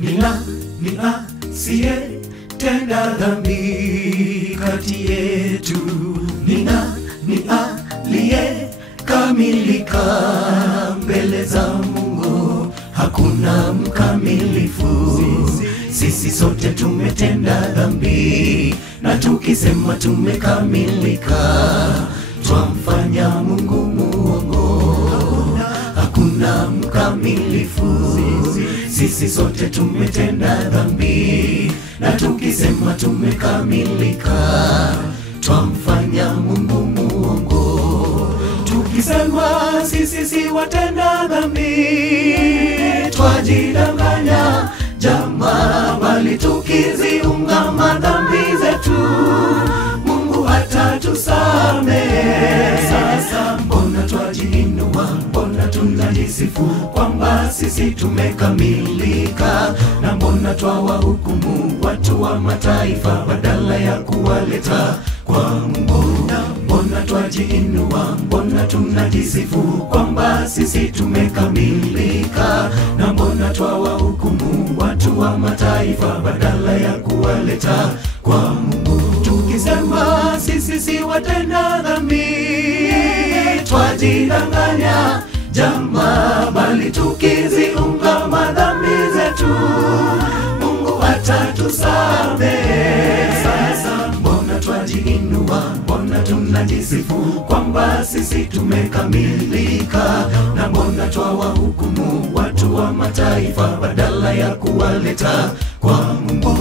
Ni asiye tenda dhambi kati yetu? Ni aliye kamilika mbele za Mungu? Hakuna mkamilifu. Sisi sote tumetenda dhambi, na tukisema tumekamilika twamfanya Mungu muongo. Hakuna mkamilifu. Sisi sote tumetenda dhambi, na tukisema tumekamilika twamfanya Mungu muongo. Tukisema sisi si watenda dhambi twajidanganya jamaa, bali tukiziungama dhambi zetu Mungu atatusamehe. Sasa mbona twajiinua, mbona tunajisifu kwamba sisi tumekamilika, na mbona twawahukumu watu wa mataifa badala ya kuwaleta kwa Mungu? Mbona twajiinua, mbona tunajisifu kwamba sisi tumekamilika, na mbona twawahukumu watu wa mataifa badala ya kuwaleta kwa Mungu? Tukisema sisi si watenda dhambi twajidanganya jamaa, bali tukiziungama dhambi zetu Mungu atatusamehe. Sasa mbona twajiinua, mbona tunajisifu kwamba sisi tumekamilika, na mbona twawahukumu watu wa mataifa badala ya kuwaleta kwa Mungu?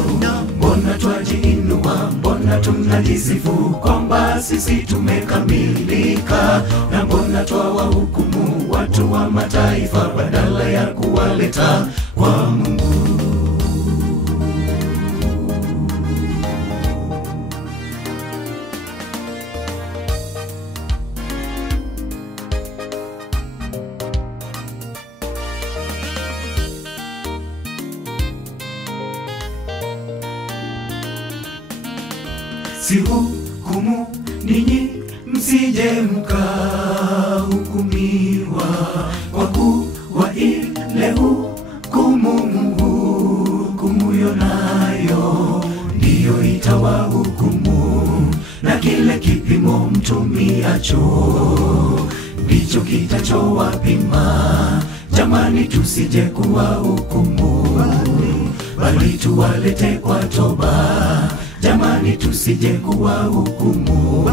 Mbona twajiinua, mbona tunajisifu kwamba sisi tumekamilika, na mbona twawahukumu watu wa mataifa badala ya kuwaleta kwa Mungu? Si hukumu ninyi msije mkahukumiwa, kwa kuwa ile hukumu nayo ndiyo itawahukumu, na kile kipimo mtumiacho ndicho kitachowapima. Jamani, tusije kuwahukumu, bali tuwalete kwa toba. Jamani, tusije kuwahukumu,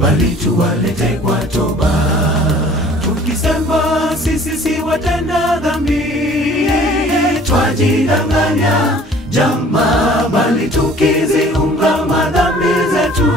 bali tuwalete kwa toba. Tukisema sisi si watenda dhambi twajidanganya jamaa, bali tukiziungama dhambi zetu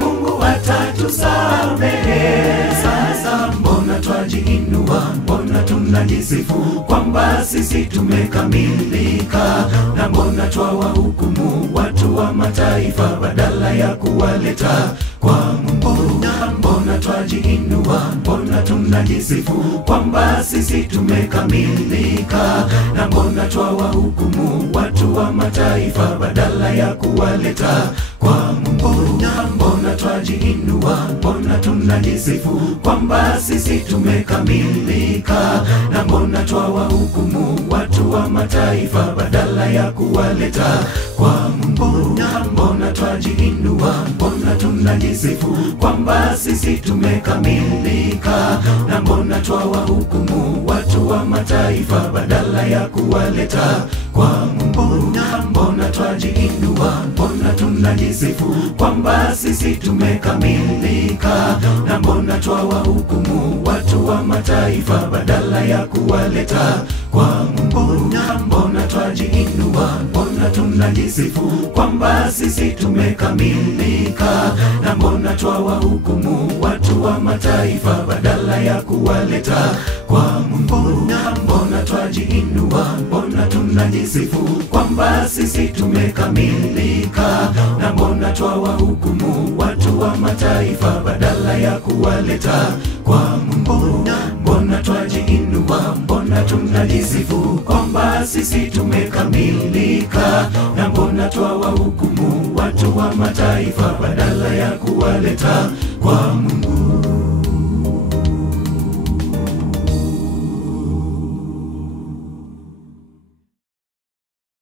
Mungu atatusamehe. Sasa mbona twajiinua, mbona tunajisifu kwamba sisi tumekamilika, na mbona twawahukumu watu wa mataifa badala ya kuwaleta kwa Mungu? Mbona twajiinua, mbona tunajisifu kwamba sisi tumekamilika, na mbona twawahukumu watu wa mataifa badala ya kuwaleta kwa Mungu? Mbona twajiinua, mbona tunajisifu kwamba sisi tumekamilika, na mbona twawahukumu watu wa mataifa badala ya kuwaleta kwa Mungu? Mbona twajiinua, mbona tunajisifu kwamba sisi tumekamilika, na mbona twawahukumu watu wa mataifa badala ya kuwaleta kwa Mungu? Mbona twajiinua, mbona tunajisifu kwamba sisi tumekamilika, na mbona twawahukumu watu wa mataifa badala ya kuwaleta kwa Mungu? Mbona twajiinua, mbona tunajisifu kwamba sisi tumekamilika, na mbona twawahukumu watu wa mataifa badala ya kuwaleta kwa Mungu? Mbona twajiinua, mbona tunajisifu kwamba sisi tumekamilika, na mbona twawahukumu watu wa mataifa badala ya kuwaleta kwa Mungu? Mbona twajiinua, mbona tunajisifu kwamba sisi tumekamilika, na mbona twawahukumu watu wa mataifa badala ya kuwaleta kwa Mungu?